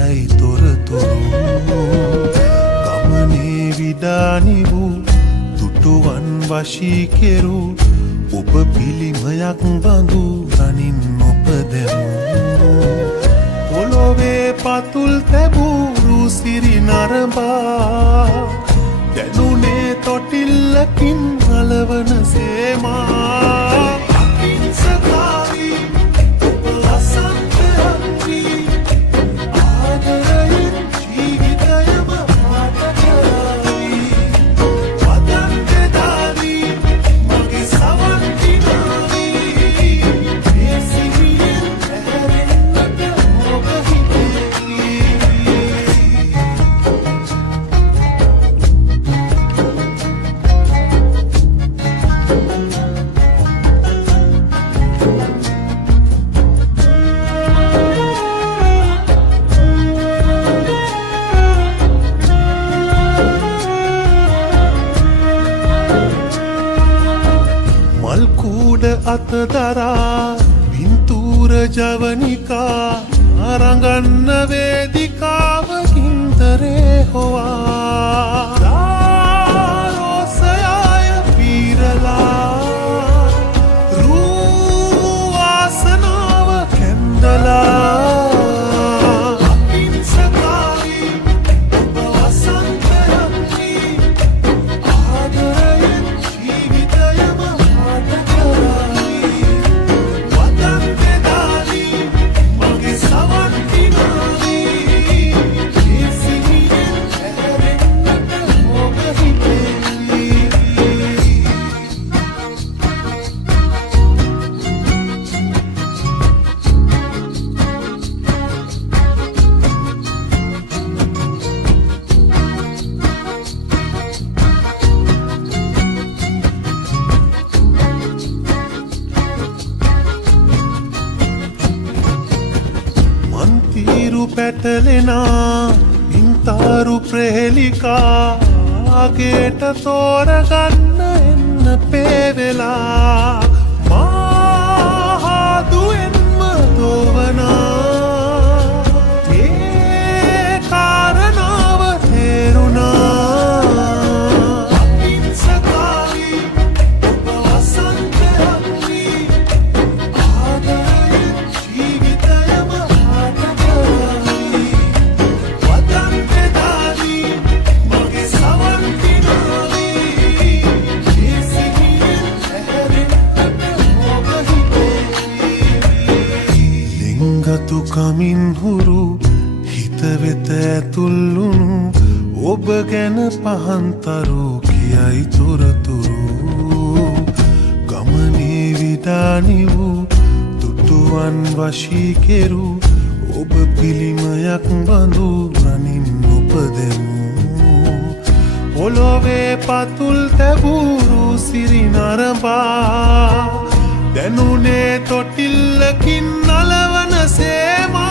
කියයි තොරතුරු ගමනේ විඩානි වූ දුටුවන් වශී කෙරු ඔබ පිළිමයක් බඳු රනින් නොපදැමු පොළොවේ පතුල් තැබූ සිරි නරඹා දැනුනේ තොටිල්ලකින් අලවන සේමා අහිංසකාරී ඔබ අසංකරන්වී ආදරයෙන් ජීවිතයම පාට කරවී වදන් දෙදාවී මගේ සවන් දිනාවී මේ සිහියෙන් ඇහැරෙන්නට ඔබ හිතේවී මල්කූඩ අතදරා පින්තූර ජවනිකා අරඟන්න වේදිකාවකින්තරේ හොවා රෝසයාය පීරලා රූවාසනාව කැන්දලා අහිංසකාරී ඔබ වසන්තයන්වී ආදරයෙන් ජීවිතයම පාට කරවී වදන් දෙදාවී මගේ සවන් දිනාවී මේ සිහියෙන් ඇහැරෙන්නට ඔබ හිතේවී මන්තිරු පැටලෙනා පින්තාරු ප්‍රහෙලිකා ආගේට තෝරගන්න එන්න පේවෙලා මාහාදුවෙන්ම දෝවනා ඒ කාරණාව තේරුණා අහිංසකාරී ඔබ වසන්තයන්වී ආදරයෙන් ජීවිතයම පාට කරවී වදන් දෙදාවී මගේ සවන් දිනාවී මේ සිහියෙන් ඇහැරෙන්නට ඔබ හිතේවී ලිංගතු කමින් හුරු හිත වෙත ඇතුල්ලුණු ඔබ ගැන පහන්තරු කියයි තොරතුරු ගමනේ විඩානි වූ දුටුවන් වශී කෙරු ඔබ පිළිමයක් බඳු රනින් නොපදැමු පොළොවේ පතුල් තැබූ සිරි නරඹා දැනුනේ තොටිල්ලකින් අලවන සේමා